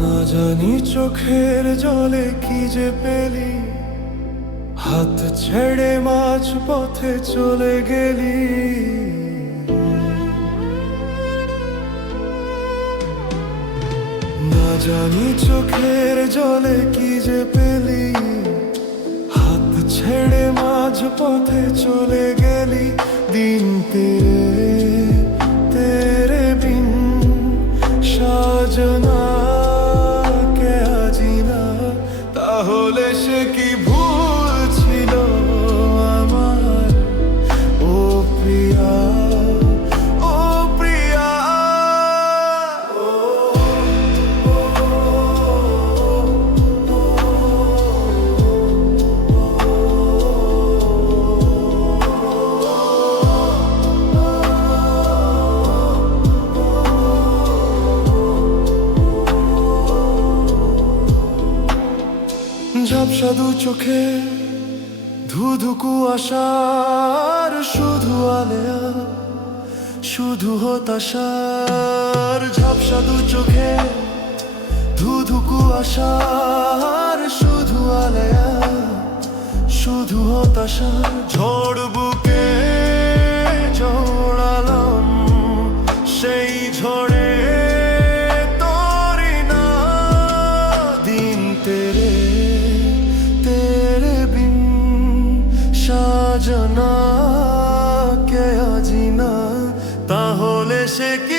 না জানি চোখের জলে কি যে পেলি, হাত ছেড়ে মাঝ পথে চলে গেলি। না জানি চোখের জলে কি যে পেলি, হাত ছেড়ে মাঝ পথে চলে গেলি। দিন তেরে বিন সাজনা কে আজিনা, তাহলে সে কি ভুল ছিল আমার? ও প্রিয়া, ও প্রিয়া, ও ঝাপসা দু চোখে ধুধু কুয়াশার, শুধু আলেয়া শুধু হতাশার। ঝাপসা দু চোখে ধুধু কুয়াশার, শুধু আলেয়া শুধু হতাশার। ঝড় বুকে জড়ালাম, সেই ঝড়ে তোরি না। দিন তেরে বিন সাজনা কে আজিনা, তাহলে সে কি